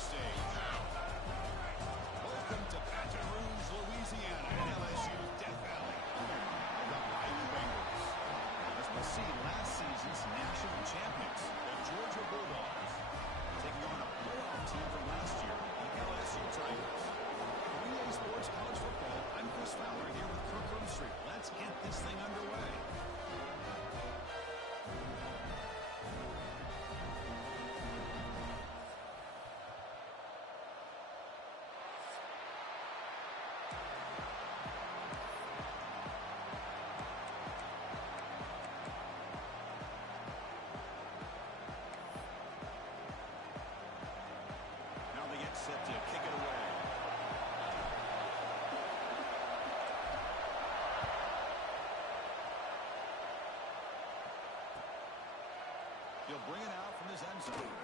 stage. Welcome to Baton Rouge, Louisiana, and LSU's Death Valley. The Mighty Bengals. As we'll see, last season's national champions, the Georgia Bulldogs, taking on a playoff team from last year, the LSU Tigers. For EA Sports College Football, I'm Chris Fowler here with Kirk Street. Let's get this thing underway. Set to kick it away. He'll bring it out from his end zone.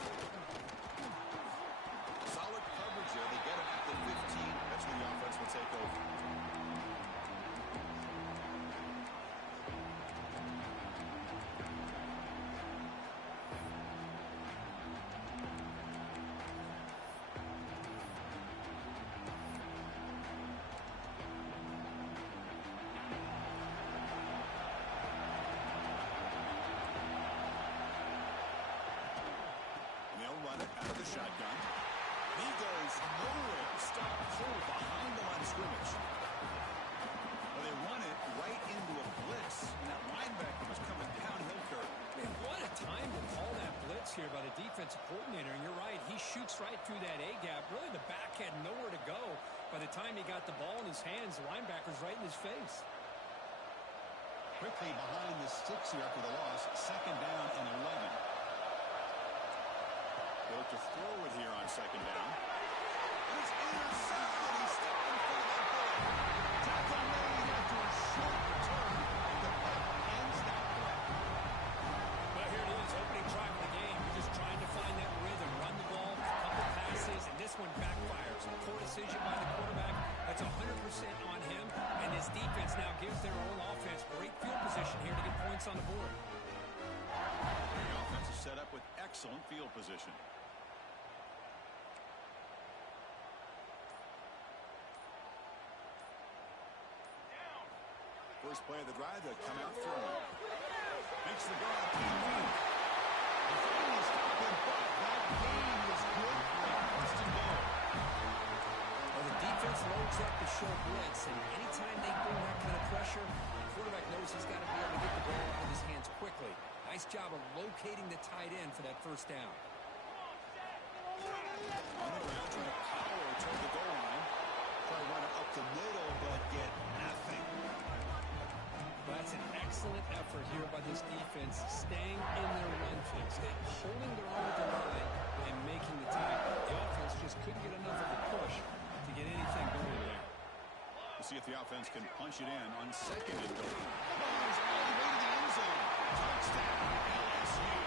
Solid coverage there. They get him at the 15. That's where the offense will take over. Shotgun. He goes nowhere. Stop cold behind the line of scrimmage. Well, they run it right into a blitz. And that linebacker was coming downhill, Kirk. Man, what a time to call that blitz here by the defensive coordinator. And you're right, he shoots right through that A-gap. Really, the back had nowhere to go. By the time he got the ball in his hands, the linebacker's right in his face. Quickly behind the sticks here after the loss. 2nd down and 11. They'll look to throw it here on 2nd down. And it's intercepted. He's stepped in front of that ball. Tackle made after a short return. The punt ends that play. Well, here it is, opening drive of the game. You're just trying to find that rhythm. Run the ball, a couple passes, and this one backfires. Poor decision by the quarterback. That's 100% on him. And this defense now gives their own offense great field position here to get points on the board. The offense is set up with excellent field position. First play of the drive, they come out throwing. Makes the grab. And finally stopped him, but that game was good for a first and goal. Well, the defense loads up the short blitz, and anytime they bring that kind of pressure, the quarterback knows he's got to be able to get the ball out of his hands quickly. Nice job of locating the tight end for that first down. On the ground, trying to power toward the goal line. Try to run it up the middle, but get nothing. Well, that's an excellent effort here by this defense, staying in their run fix, holding their own at the line and making the tackle. The offense just couldn't get enough of a push to get anything going there. We'll see if the offense can punch it in on 2nd and goal. Ball's all the way to the end zone. Touchdown, LSU.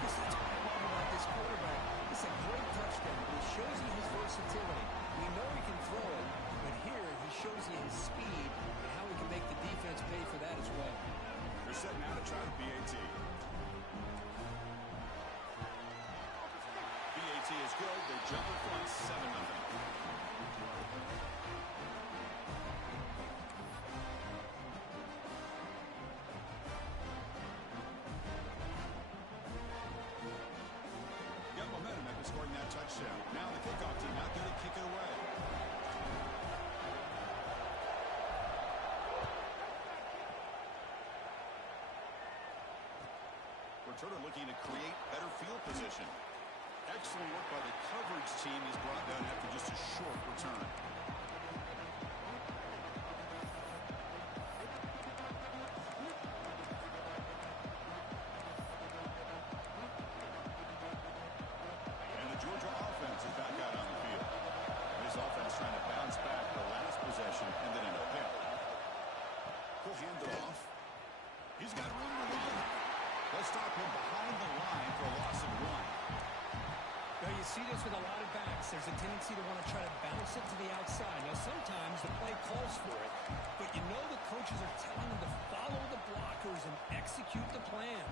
Because that's what I love about this quarterback. It's a great touchdown. It shows you his versatility. We know he can throw it, but here he shows you his speed and how he can make the defense pay for that as well. They're setting out to try the PAT. PAT is good. They jump in front 7-0. Momentum after scoring that touchdown. Now the kickoff team out there to kick it away. Returner looking to create better field position. Excellent work by the coverage team. He's brought down after just a short return. Georgia offense is back out on the field. This offense trying to bounce back the last possession and then end up pick. He'll hand it off. He's got room to run. They'll stop him behind the line for a loss of 1. Now you see this with a lot of backs. There's a tendency to want to try to bounce it to the outside. Now sometimes the play calls for it, but you know the coaches are telling them to follow the blockers and execute the plan.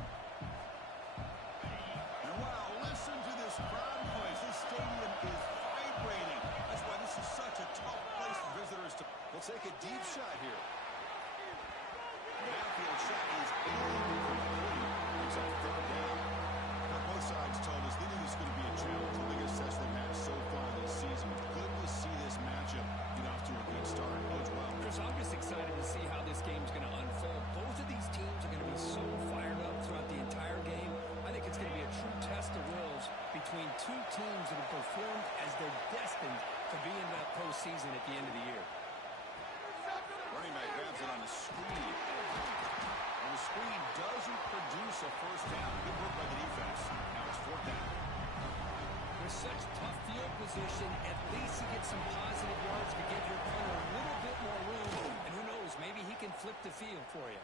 And wow, Listen to this crowd noise. This stadium is vibrating. That's why this is such a tough place for visitors to... We'll take a deep shot here. The outfield shot is incomplete. It's a third down. Now, both sides told us they knew this was going to be a challenge, the biggest test they've had so far this season. Good to see this matchup get off to a good start. Bodes well. Chris, I'm just excited to see how this game's going to unfold. Both of these teams are going to be so fired up throughout the entire game. I think it's going to be a true test of wills between two teams that have performed as they're destined to be in that postseason at the end of the year. Running back grabs it on the screen. And the screen doesn't produce a first down. Good work by the defense. Now it's fourth down. With such tough field position, at least you get some positive yards to give your punter a little bit more room. And who knows, maybe he can flip the field for you.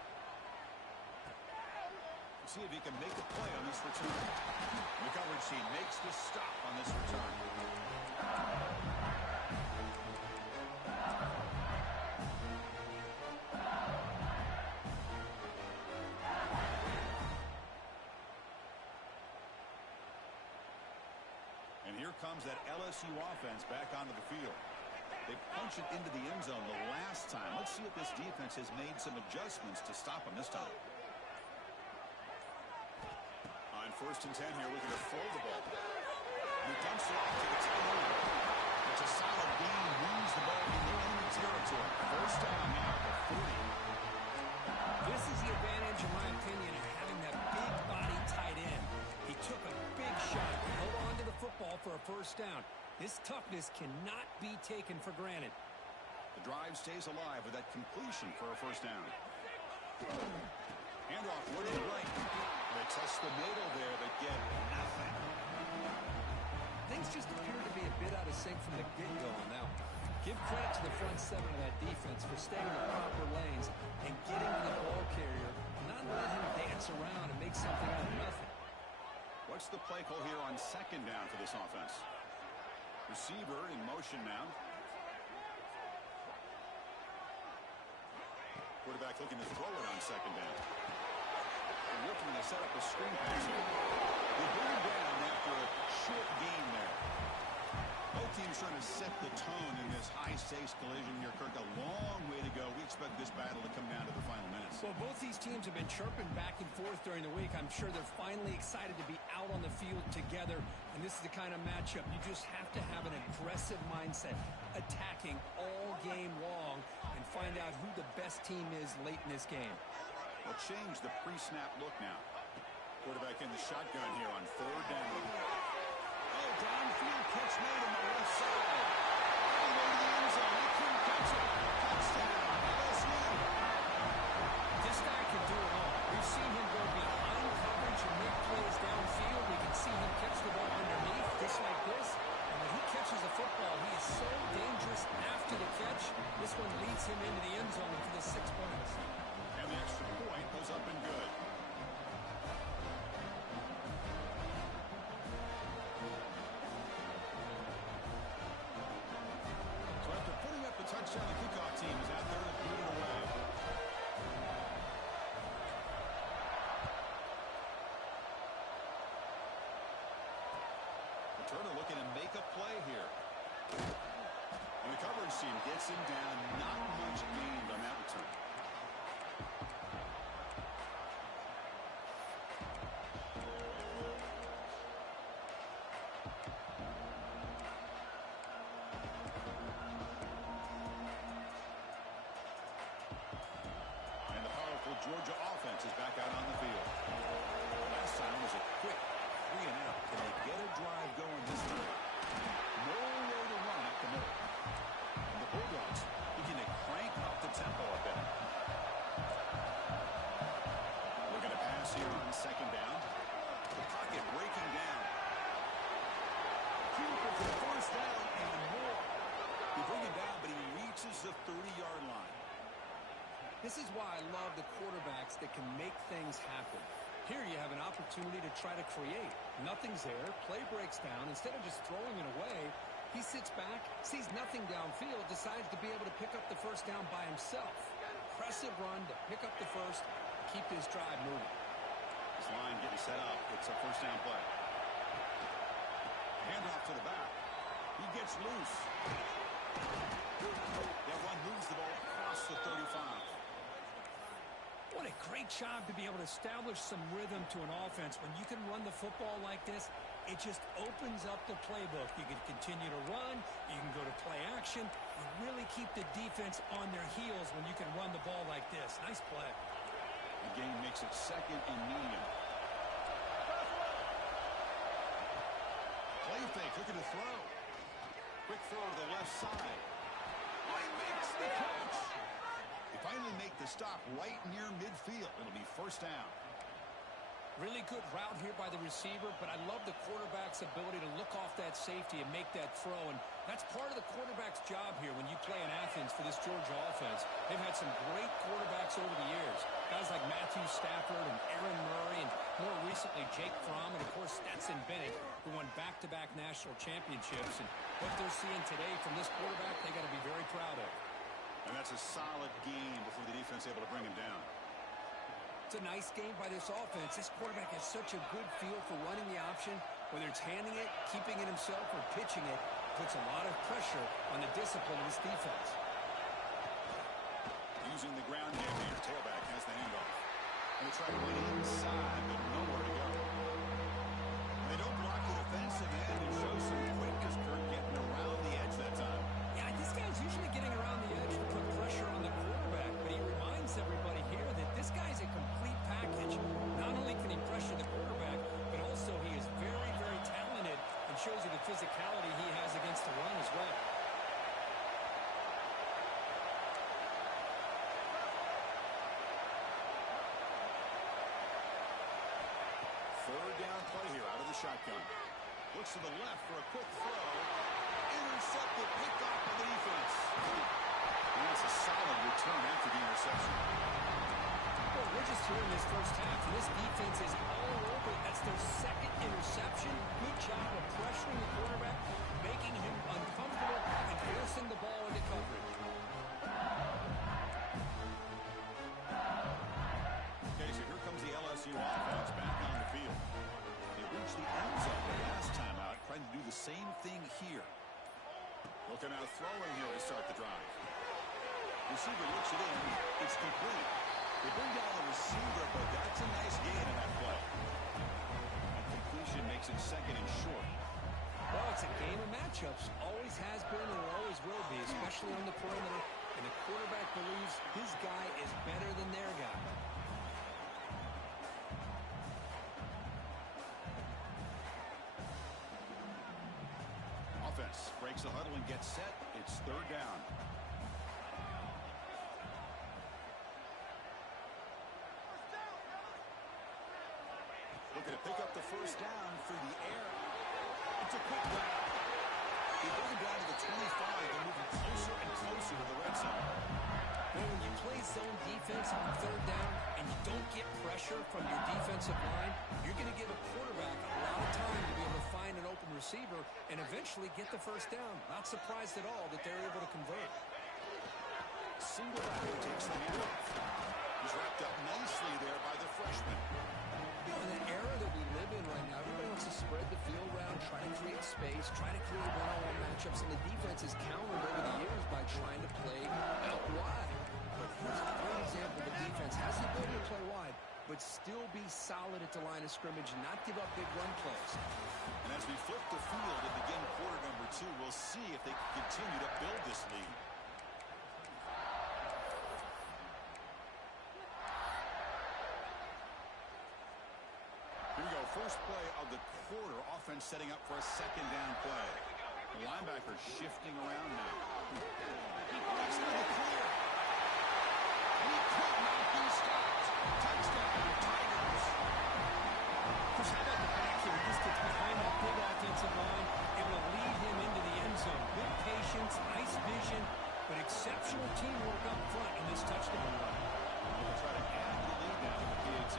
See if he can make a play on this return. The coverage team makes the stop on this return. And here comes that LSU offense back onto the field. They punch it into the end zone the last time. Let's see if this defense has made some adjustments to stop them this time. On 1st and 10 here, looking to throw the ball. He dumps it off to the tight end. It's a solid gain, moves the ball into enemy territory. First down now at 40. This is the advantage, in my opinion, of having that big body tight end. He took a big shot, held on to the football for a first down. This toughness cannot be taken for granted. The drive stays alive with that completion for a first down. Handoff running right. They test the middle there, but get nothing. Things just appear to be a bit out of sync from the get-go on that one. Give credit to the front seven of that defense for staying in the proper lanes and getting to the ball carrier, not letting him dance around and make something out of nothing. What's the play call here on 2nd down for this offense? Receiver in motion now. Quarterback looking to throw it on 2nd down. They're looking to set up a screen pass here. They bring him down after a short gain there. Both teams trying to set the tone in this high-stakes collision here, Kirk. A long way to go. We expect this battle to come down to the final minutes. Well, both these teams have been chirping back and forth during the week. I'm sure they're finally excited to be out on the field together. And this is the kind of matchup you just have to have an aggressive mindset, attacking all game long, and find out who the best team is late in this game. They'll change the pre-snap look now. Quarterback in the shotgun here on 3rd down. Oh, downfield catch made on the left side. All the way to the end zone. They couldn't catch it. Touchdown, LSU. This guy can do it all. We've seen him go behind coverage and make plays downfield. We can see him catch the ball underneath, just like this. And when he catches the football, he is so dangerous after the catch. This one leads him into the end zone for the 6 points. And the extra point goes up and good. So after putting up the touchdown, the kickoff team is out there to put it away. Returner looking to make a play here. And the coverage team gets him down. Not much gained on that return. And the powerful Georgia offense is back out on the field. Last time was a quick 3 and out. Can they get a drive going this time? Nowhere to run up the middle. And the Bulldogs looking to crank up the tempo a bit. Looking to pass here on 2nd down. The pocket breaking down. Cooper for the first down and more. They bring him down, but he reaches the 30-yard line. This is why I love the quarterbacks that can make things happen. Here you have an opportunity to try to create. Nothing's there. Play breaks down. Instead of just throwing it away, he sits back, sees nothing downfield, decides to be able to pick up the first down by himself. Impressive run to pick up the first, keep this drive moving. This line getting set up. It's a first down play. Handoff to the back. He gets loose. That run moves the ball across the 35. What a great job to be able to establish some rhythm to an offense. When you can run the football like this, it just opens up the playbook. You can continue to run. You can go to play action. You really keep the defense on their heels when you can run the ball like this. Nice play. The game makes it second and medium. Play fake, looking to throw. Quick throw to the left side. Oh, he makes the catch. They finally make the stop right near midfield. It'll be first down. Really good route here by the receiver, but I love the quarterback's ability to look off that safety and make that throw. And that's part of the quarterback's job here when you play in Athens for this Georgia offense. They've had some great quarterbacks over the years. Guys like Matthew Stafford and Aaron Murray, and more recently Jake Fromm, and of course Stetson Bennett, who won back-to-back national championships. And what they're seeing today from this quarterback, they got to be very proud of. And that's a solid game before the defense able to bring him down. It's a nice game by this offense. This quarterback has such a good feel for running the option. Whether it's handing it, keeping it himself, or pitching it, puts a lot of pressure on the discipline of this defense. Using the ground game here. Tailback has the handoff. And they try to run inside, but nowhere to go. They don't block the defensive end and show some quickness, Kurt, getting around the edge that time. Yeah, this guy's usually getting around the edge to put pressure on the quarterback, but he reminds everybody here that this guy's a complete package. Not only can he pressure the quarterback, but also he is very, very talented and shows you the physicality he has against the run as well. Third down play here out of the shotgun. Looks to the left for a quick throw. Intercepted, picked off by the defense. And that's a solid return after the interception. Well, we're just here in this first half, and this defense is all over. That's their second interception. Good job of pressuring the quarterback, making him uncomfortable, and forcing the ball into coverage. Okay, so here comes the LSU offense back on the field. They reached the end zone the last time out, trying to do the same thing here. Looking out throwing here to start the drive. Receiver looks it in. It's complete. They bring down the receiver, but that's a nice gain in that play. And completion makes it second and short. Well, it's a game of matchups. Always has been and always will be, especially on the perimeter. And the quarterback believes his guy is better than their guy. Offense breaks the huddle and gets set. It's third down. Looking to pick up the first down through the air. It's a quick route. They bring him down to the 25. They're moving closer and closer to the red zone. Well, when you play zone defense on third down and you don't get pressure from your defensive line, you're going to give a quarterback a lot of time to be able to find an open receiver and eventually get the first down. Not surprised at all that they're able to convert. Single back takes the handoff. He's wrapped up nicely there by the freshman. You know, in the era that we live in right now, everybody wants to spread the field around, try to create space, try to create one-on-one matchups, and the defense is countered over the years by trying to play out wide. But here's a great example. The defense has the ability to play wide, but still be solid at the line of scrimmage and not give up big run plays. And as we flip the field and begin quarter number 2, we'll see if they can continue to build this lead. Here we go. First play of the quarter. Offense setting up for a second down play. The linebacker shifting around now. He breaks into the clear. He could not be stopped. Touchdown, Tigers. Chris, how about the back here? He just gets behind that big offensive line, able to lead him into the end zone. Good patience, nice vision, but exceptional teamwork up front in this touchdown run. They'll try to add to the lead now with the PAT.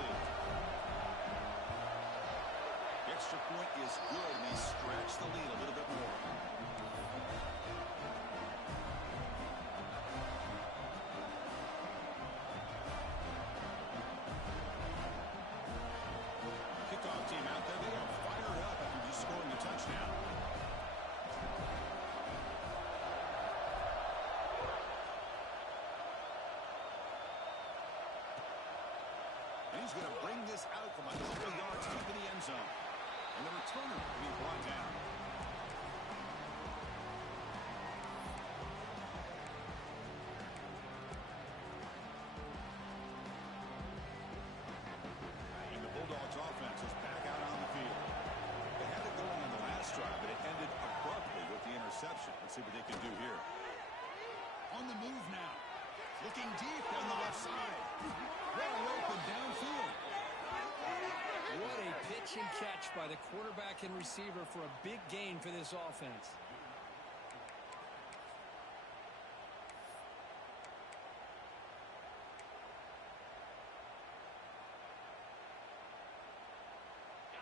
The extra point is good, and they stretch the lead a little bit more. Kickoff team out there. They are fired up after just scoring a touchdown. He's going to bring this out from a couple of yards into the end zone. And the returner will be brought down. And the Bulldogs offense is back out on the field. They had it going on the last drive, but it ended abruptly with the interception. Let's see what they can do here. On the move now. Looking deep on the left side. Well open downfield. What a pitch and catch by the quarterback and receiver for a big gain for this offense.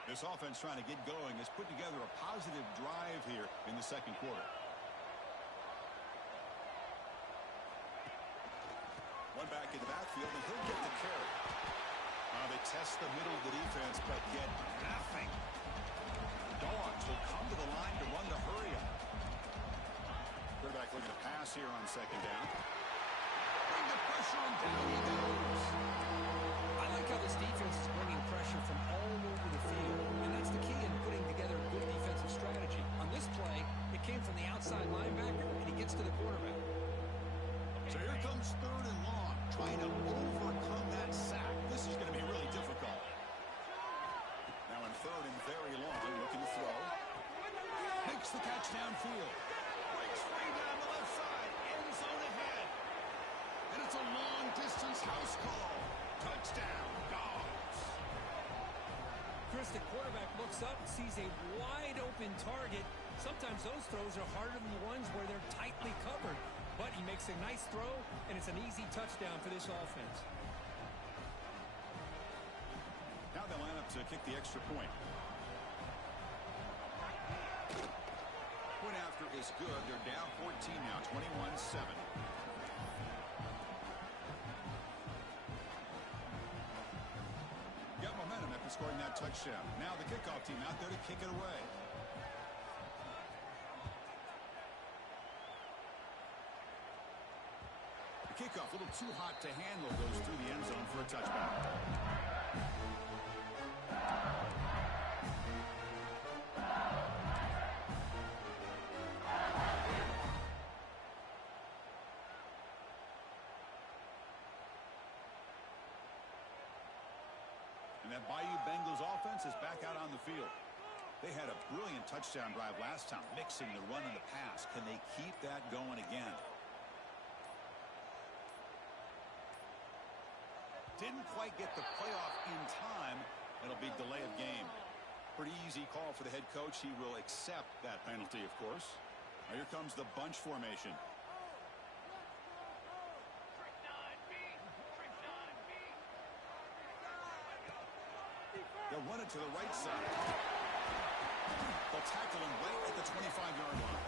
This offense trying to get going has put together a positive drive here in the second quarter. One back in the backfield, and he'll get the carry. They test the middle of the defense, but get nothing. Dogs will come to the line to run the hurry up. Quarterback looking to pass here on second down. Bring the pressure, and down he goes. I like how this defense is bringing pressure from all over the field, and that's the key in putting together a good defensive strategy. On this play, it came from the outside linebacker, and he gets to the quarterback. So here comes third and long, trying to overcome that sack. This is going to be really difficult. Now in third and very long, looking to throw. Makes the catch downfield. Breaks free down the left side. End zone ahead. And it's a long-distance house call. Touchdown, Dogs. Chris, the quarterback looks up and sees a wide-open target. Sometimes those throws are harder than the ones where they're tightly covered. But he makes a nice throw, and it's an easy touchdown for this offense. Now they line up to kick the extra point. Point after is good. They're down 14 now, 21-7. Got momentum after scoring that touchdown. Now the kickoff team out there to kick it away. The kickoff a little too hot to handle, goes through the end zone for a touchback. And that Bayou Bengals offense is back out on the field. They had a brilliant touchdown drive last time, mixing the run and the pass. Can they keep that going again? Didn't quite get the playoff in time. It'll be delay of game. Pretty easy call for the head coach. He will accept that penalty, of course. Now here comes the bunch formation. They'll run it to the right side. They'll tackle him right at the 25-yard line.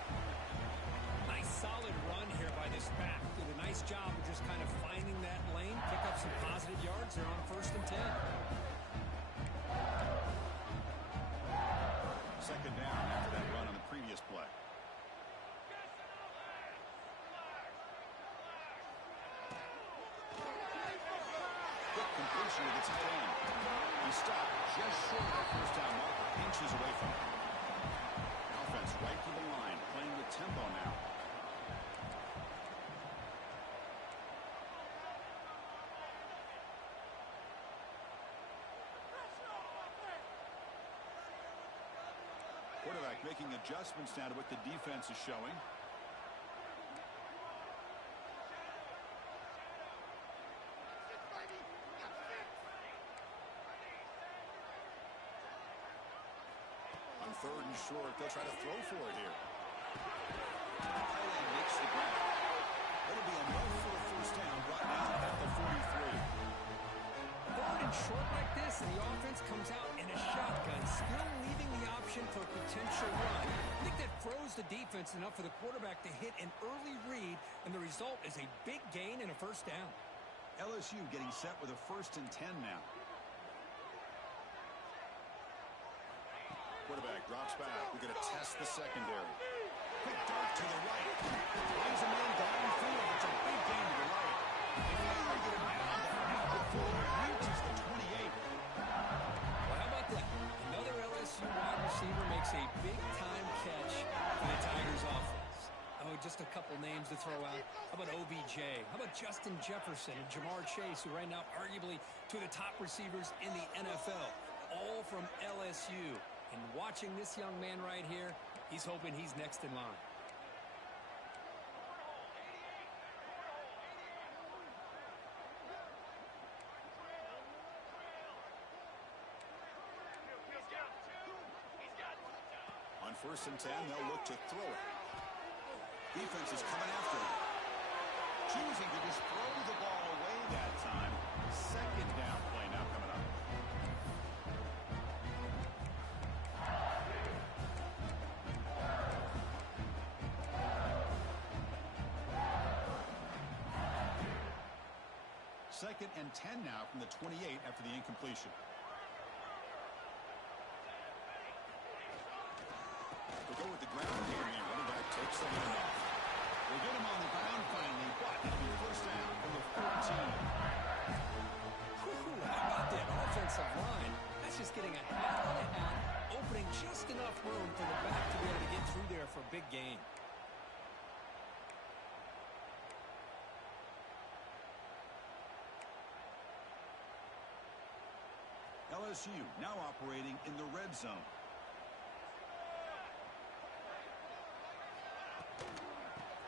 Nice solid run here by this back. Did a nice job of just kind of finding that lane, pick up some positive yards. They're on 1st and 10. Second down after that run on the previous play. Quick completion to the tight end. He stopped just short of the first down marker, inches away from it. Offense right to the line, playing with tempo now. Quarterback making adjustments now to what the defense is showing. On third and short, they'll try to throw for it here. Highland makes the grab. That'll be enough for a first down, brought down at the 43. Third and short like this, and the offense comes out in a shotgun, still leaving the option for a potential run. I think that froze the defense enough for the quarterback to hit an early read, and the result is a big gain and a first down. LSU getting set with a 1st and 10 now. Quarterback drops back. We're going to test the secondary. Quick dart to the right. Plays a man downfield. It's a big gain to the right. They finally get him down right before he reaches the 28. names to throw out. How about OBJ? How about Justin Jefferson and Jamar Chase, who right now arguably two of the top receivers in the NFL, all from LSU. And watching this young man right here, he's hoping he's next in line. On 1st and 10, they'll look to throw it. Defense is coming after him. Choosing to just throw the ball away that time. 2nd down play now coming up. Second and 10 now from the 28 after the incompletion. We'll go with the ground game here. Running back takes the handoff. We'll get him on the ground finally, but it'll be 1st down from the 14. How about that offensive line? That's just getting a hat on a hat, opening just enough room for the back to be able to get through there for a big gain. LSU now operating in the red zone.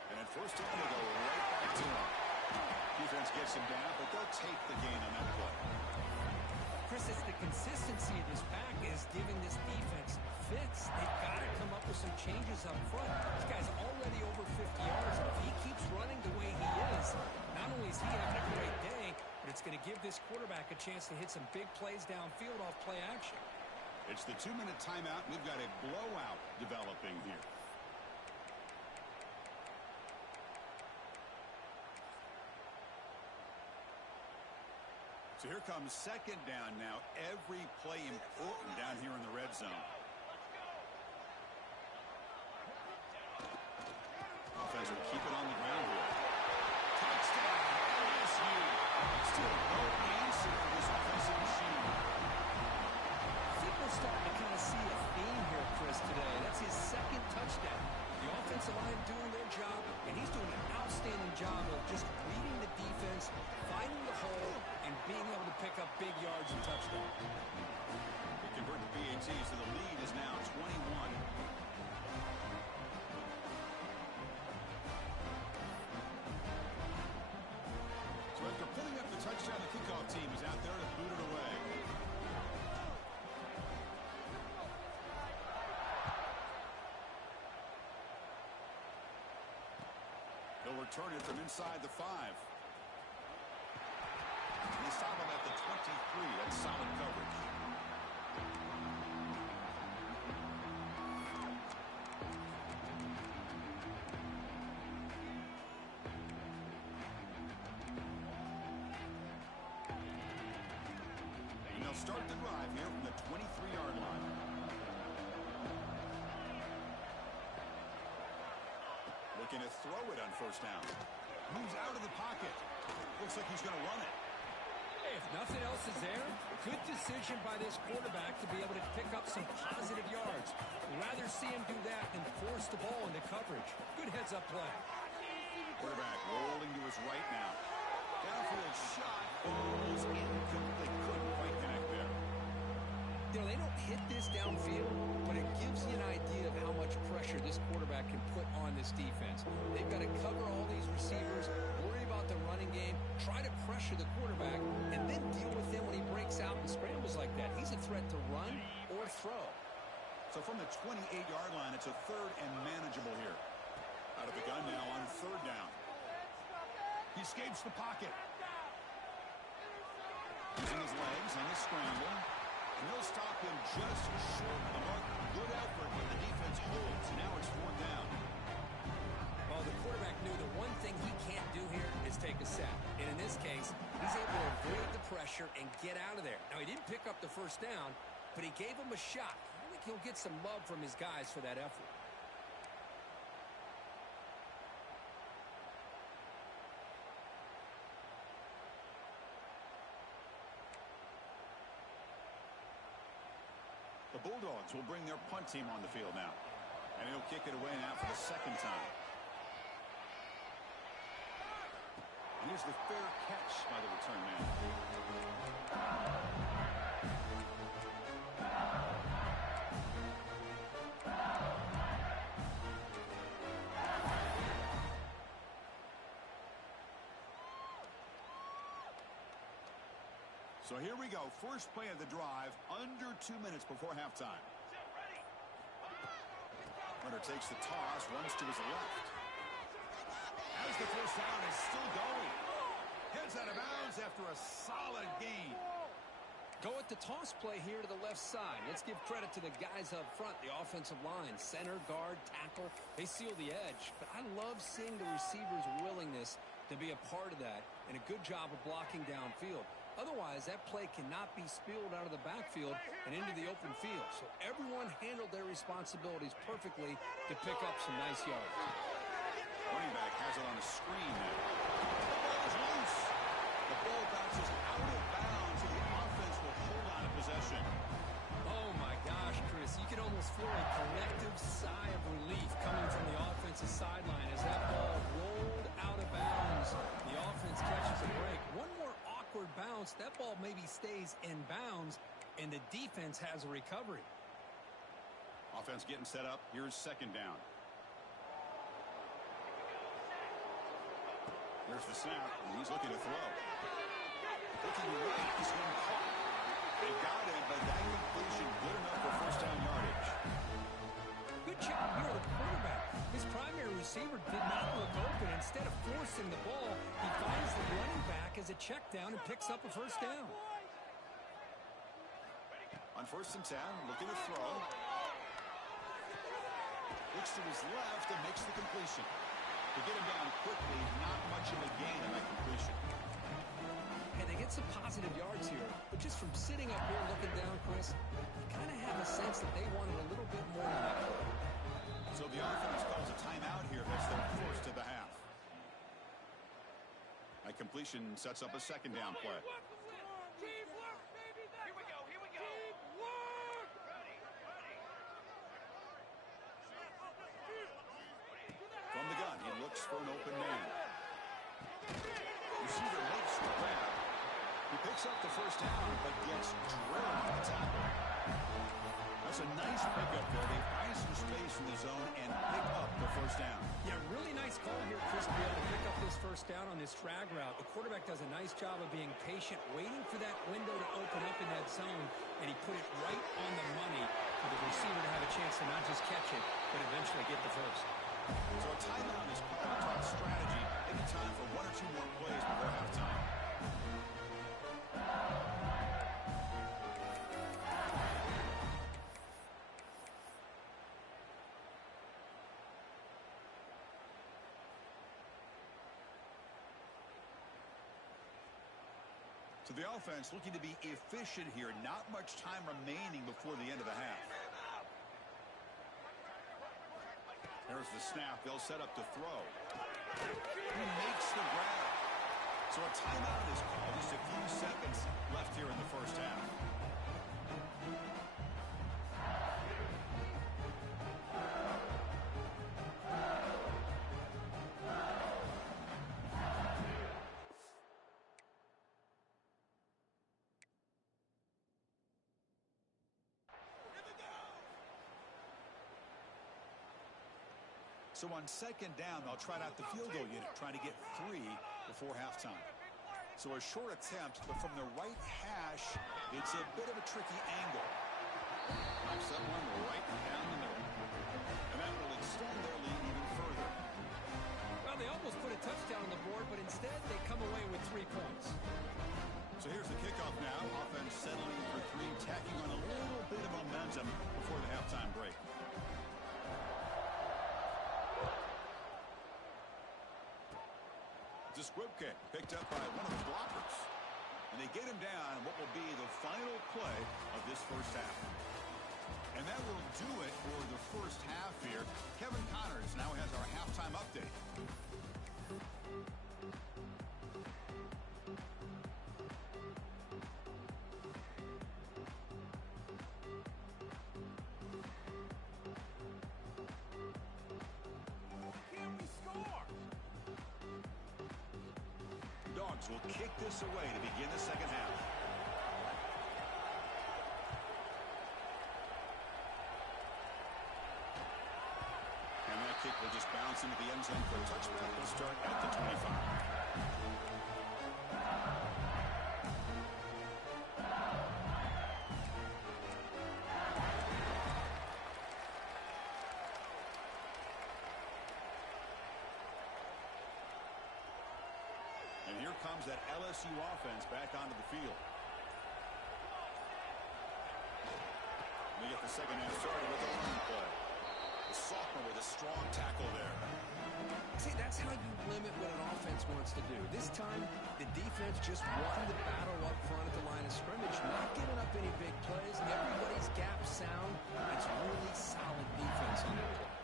And at 1st down, they go right back to him. Defense gets him down, but they'll take the gain on that play. Chris, it's the consistency of this pack is giving this defense fits. They've got to come up with some changes up front. This guy's already over 50 yards, and if he keeps running the way he is, not only is he having a great day, but it's going to give this quarterback a chance to hit some big plays downfield off play action. It's the 2-minute timeout. We've got a blowout developing here. So here comes 2nd down now. Every play important down here in the red zone. Offense will keep it on the ground here. Touchdown, LSU. Still no answer for this offensive machine. I think we're starting to kind of see a theme here, Chris, today. That's his 2nd touchdown. The offensive line doing their job, and he's doing an outstanding job of just reading the defense, finding the hole, and being able to pick up big yards and touchdowns. They convert to PAT, so the lead is now 21. So after putting up the touchdown, the kickoff team is out there to boot it away. They'll return it from inside the 5. They stop him at the 23. That's solid coverage. And they'll start the drive here from the 23-yard line. Looking to throw it on 1st down. Moves out of the pocket. Looks like he's going to run it. Hey, if nothing else is there, good decision by this quarterback to be able to pick up some positive yards. Rather see him do that than force the ball into coverage. Good heads-up play. Quarterback rolling to his right now. Downfield shot. Almost incomplete. Couldn't quite connect there. You know, they don't hit this downfield, but it gives you an idea of how much pressure this quarterback can put on this defense. They've got to cover all these receivers, worry about the running game, try to pressure the quarterback, and then deal with him when he breaks out and scrambles like that. He's a threat to run or throw. So from the 28-yard line, it's a 3rd and manageable here. Out of the gun now on 3rd down. He escapes the pocket. Using his legs on the scramble. And he'll stop him just short of the mark. Good effort, but the defense holds. Now it's 4th down. Well, the quarterback knew the one thing he can't do here is take a sack. And in this case, he's able to avoid the pressure and get out of there. Now, he didn't pick up the 1st down, but he gave him a shot. I think he'll get some love from his guys for that effort. The Bulldogs will bring their punt team on the field now. And he'll kick it away now for the 2nd time. was the fair catch by the return man. So here we go. First play of the drive, under 2 minutes before halftime. Runner takes the toss, runs to his left. As the first down is still going. Heads out of bounds after a solid gain. Go at the toss play here to the left side. Let's give credit to the guys up front, the offensive line, center, guard, tackle. They seal the edge. But I love seeing the receiver's willingness to be a part of that and a good job of blocking downfield. Otherwise, that play cannot be spilled out of the backfield and into the open field. So everyone handled their responsibilities perfectly to pick up some nice yards. Running back has it on the screen now. The ball is loose. The ball bounces out of bounds, and the offense will hold on to possession. Oh, my gosh, Chris. You can almost feel a collective sigh of relief coming from the offensive sideline as that ball rolled out of bounds. The offense catches a break. One more awkward bounce. That ball maybe stays in bounds, and the defense has a recovery. Offense getting set up. Here's second down. Here's the snap, and he's looking to throw. Looking right, he's going to caught. They got it, but that completion good enough for first down yardage. Good job here, the quarterback. His primary receiver did not look open. Instead of forcing the ball, he finds the running back as a check down and picks up a first down. On 1st and 10, looking to throw. Looks to his left and makes the completion. To get him down quickly, not much of a gain on that completion. Hey, they get some positive yards here, but just from sitting up here looking down, Chris, you kind of have a sense that they wanted a little bit more than that play. So the offense calls a timeout here. That's their first of the half. That completion sets up a second down play. From the gun, he looks for an open man. Receiver makes the grab. He picks up the first down, but gets drilled on the tackle. That's a nice pickup there. They find some space in the zone and pick up the first down. Yeah, really nice call here, Chris, to be able to pick up this first down on this drag route. The quarterback does a nice job of being patient, waiting for that window to open up in that zone, and he put it right on the money for the receiver to have a chance to not just catch it, but eventually get the first. So a timeout is part of the top strategy. Maybe time for one or two more plays before halftime. So the offense looking to be efficient here. Not much time remaining before the end of the half. There's the snap. They'll set up to throw. He makes the grab. So a timeout is called. Just a few seconds left here in the first half. So on second down, they'll try out the field goal unit, trying to get 3 before halftime. So a short attempt, but from the right hash, it's a bit of a tricky angle. Knocks that one right down the middle. And that will extend their lead even further. Well, they almost put a touchdown on the board, but instead they come away with 3 points. So here's the kickoff now. Offense settling for 3, tacking on a little bit of momentum before the halftime break. It's a squib kick picked up by one of the blockers. And they get him down what will be the final play of this first half. And that will do it for the first half here. Kevin Connors now has our halftime update. Dogs will kick this away to begin the second half. And that kick will just bounce into the end zone for a touchback and start at the 25. And here comes that LSU offense back onto the field. We get the second half started with a running play. The sophomore with a strong tackle there. See, that's how you limit what an offense wants to do. This time, the defense just won the battle up front at the line of scrimmage, not giving up any big plays. Everybody's gap sound. It's really solid defense on that play.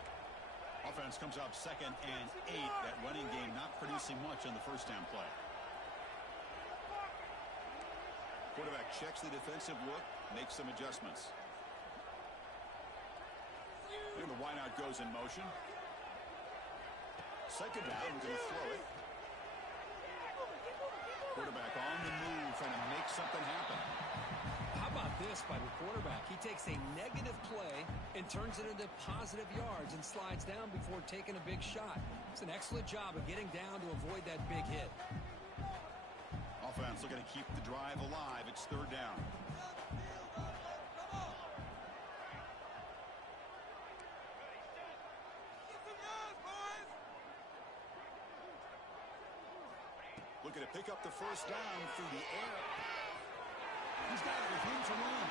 Offense comes up 2nd and 8. That running game not producing much on the first down play. Quarterback checks the defensive look, makes some adjustments. And the wideout goes in motion. Second down, going to throw it. Quarterback on the move, trying to make something happen. How about this by the quarterback? He takes a negative play and turns it into positive yards and slides down before taking a big shot. It's an excellent job of getting down to avoid that big hit. Offense looking to keep the drive alive. It's third down. Looking to pick up the first down through the air. He's got it with room to run.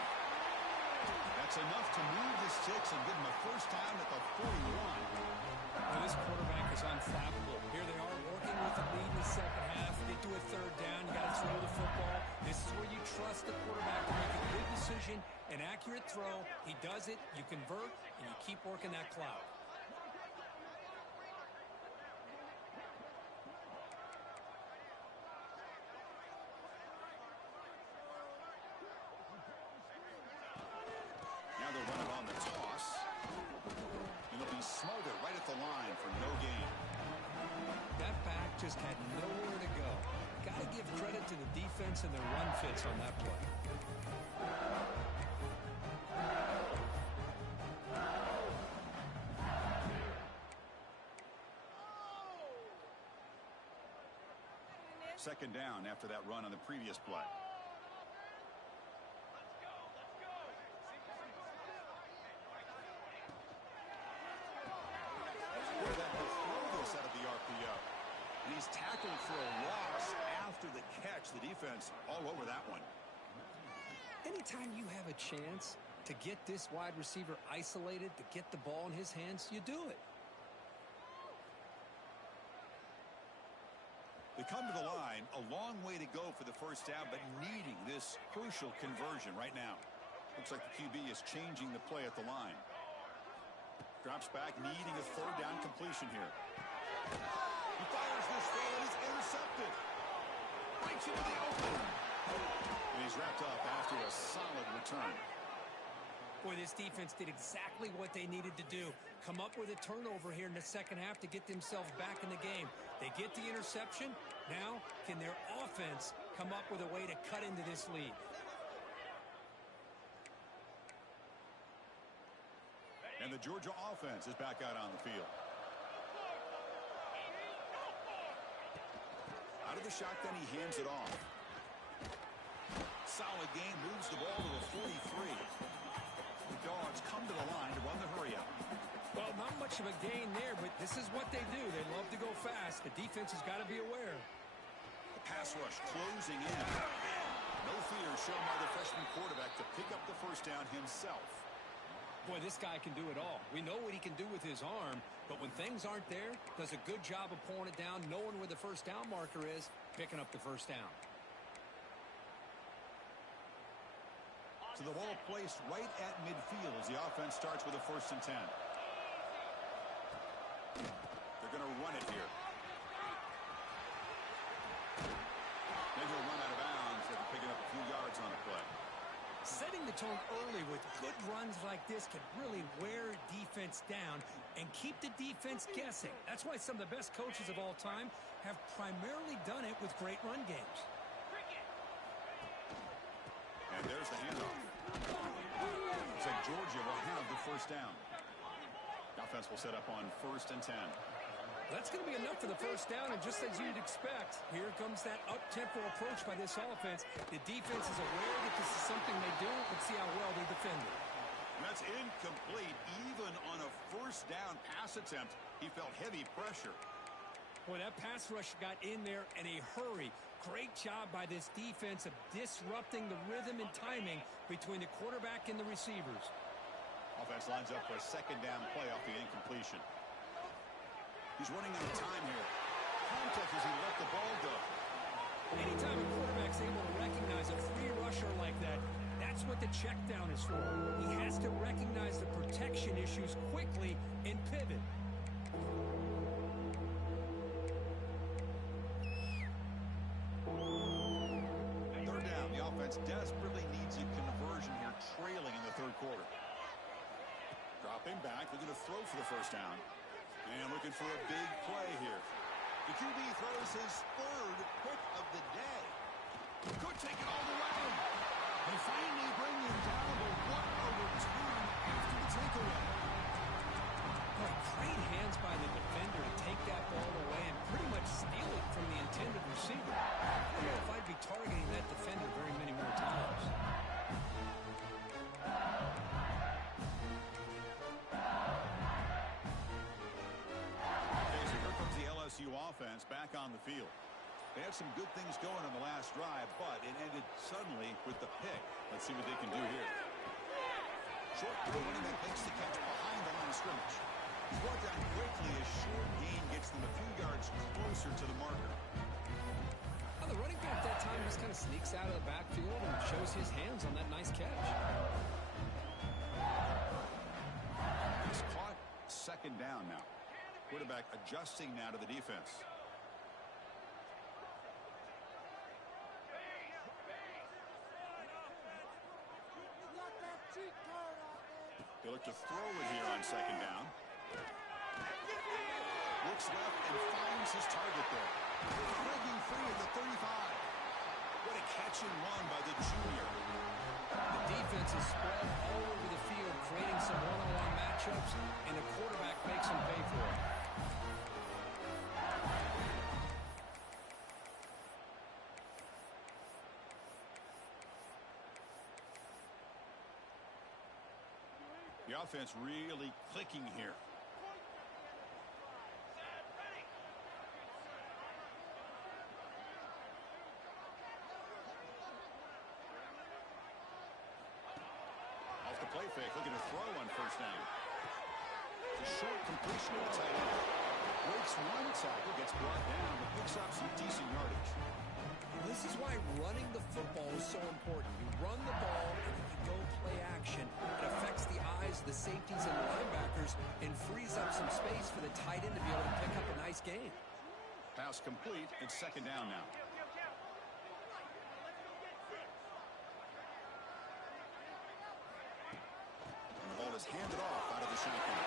That's enough to move the sticks and give him a first down at the 41. Well, this quarterback is unflappable. Here they are working with the lead in the second half. Get to a third down. You got to throw the football. This is where you trust the quarterback to make a good decision, an accurate throw. He does it, you convert, and you keep working that clock. Now they'll run it on the toss. It'll be smothered right at the line for no gain. That back just had nowhere to go. Got to give credit to the defense and their run fits on that play. Second down after that run on the previous play. Where that will throw this out of the RPO. And he's tackled for a loss after the catch. The defense all over that one. Anytime you have a chance to get this wide receiver isolated, to get the ball in his hands, you do it. They come to the line, a long way to go for the first down, but needing this crucial conversion right now. Looks like the QB is changing the play at the line. Drops back, needing a third down completion here. He fires this ball and is intercepted. Breaks into the open. And he's wrapped up after a solid return. Boy, this defense did exactly what they needed to do. Come up with a turnover here in the second half to get themselves back in the game. They get the interception. Now, can their offense come up with a way to cut into this lead? And the Georgia offense is back out on the field. Out of the shotgun, he hands it off. Solid gain, moves the ball to the 43. The Dogs come to the line to run the hurry out. Well, not much of a gain there, but this is what they do. They love to go fast. The defense has got to be aware. The pass rush closing in. No fear shown by the freshman quarterback to pick up the first down himself. Boy, this guy can do it all. We know what he can do with his arm, but when things aren't there, does a good job of pulling it down, knowing where the first down marker is, picking up the first down. So the ball placed right at midfield as the offense starts with a 1st and 10. They're going to run it here. Then he'll run out of bounds after picking up a few yards on the play. Setting the tone early with good runs like this can really wear defense down and keep the defense guessing. That's why some of the best coaches of all time have primarily done it with great run games. And there's the handoff. Looks like Georgia will have the first down. Offense will set up on 1st and 10. That's going to be enough for the first down, and just as you'd expect, here comes that up-tempo approach by this offense. The defense is aware that this is something they do. Let's see how well they defend it. And that's incomplete. Even on a first down pass attempt, he felt heavy pressure. Boy, that pass rush got in there in a hurry. Great job by this defense of disrupting the rhythm and timing between the quarterback and the receivers. Offense lines up for a second down play off the incompletion. He's running out of time here. Contact as he let the ball go. Anytime a quarterback's able to recognize a free rusher like that, that's what the check down is for. He has to recognize the protection issues quickly and pivot. Third down. The offense desperately needs a conversion here, trailing in the third quarter. Dropping back, looking to throw for the first down. And looking for a big play here. The QB throws his 3rd pick of the day. Could take it all the way. They finally bring him down, but what a return after the takeaway. Boy, great hands by the defender to take that ball away and pretty much steal it from the intended receiver. I don't know if I'd be targeting that defender very many more times. LSU offense back on the field. They had some good things going on the last drive, but it ended suddenly with the pick. Let's see what they can do here. Short throw, running back makes the catch behind the line of scrimmage. He's brought down quickly as short gain gets them a few yards closer to the marker. Well, the running back that time just kind of sneaks out of the backfield and shows his hands on that nice catch. He's caught second down now. Quarterback adjusting now to the defense. They look to throw it here on second down. Looks left and finds his target there. Breaking free at the 35. What a catch and run by the junior. The defense is spread all over the field, creating some one-on-one matchups, and the quarterback makes them pay for it. The offense really clicking here. Off the play fake, looking to throw on first down. It's a short completion to the tight end. Breaks one tackle, gets brought down, but picks up some decent yardage. This is why running the football is so important. You run the ball, and if you don't play action, it affects the eyes of the safeties and the linebackers and frees up some space for the tight end to be able to pick up a nice gain. Pass complete. It's second down now. And the ball is handed off out of the shotgun.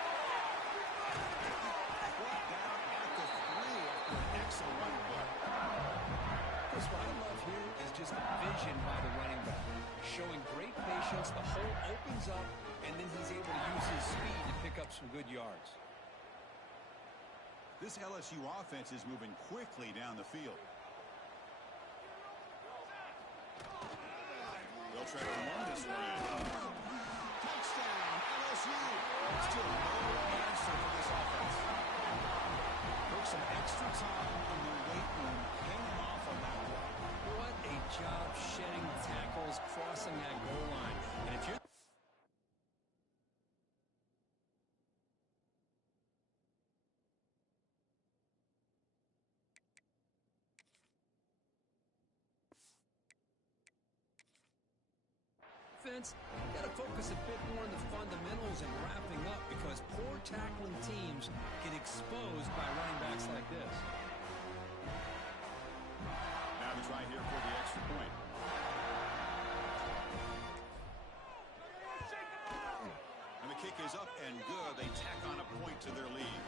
Brought down at the 3 after an excellent running play. What I love here is just the vision by the running back. Showing great patience, the hole opens up, and then he's able to use his speed to pick up some good yards. This LSU offense is moving quickly down the field. They'll try to run this one in. Touchdown, LSU! Still no answer for this offense. Took some extra time in the weight room, hanging off on that play. What a job shedding tackles, crossing that goal line. And if you're defense, you got to focus a bit more on the fundamentals and wrapping up, because poor tackling teams get exposed by running backs like this. Now to try here for the extra point. is up and good. They tack on a point to their lead.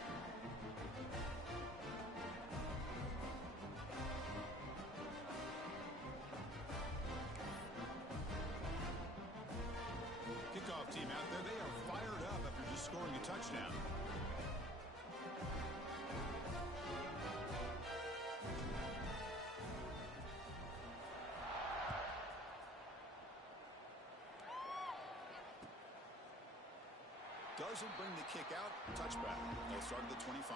Kickoff team out there, they are fired up after just scoring a touchdown. Doesn't bring the kick out. Touchback. They'll start at the 25.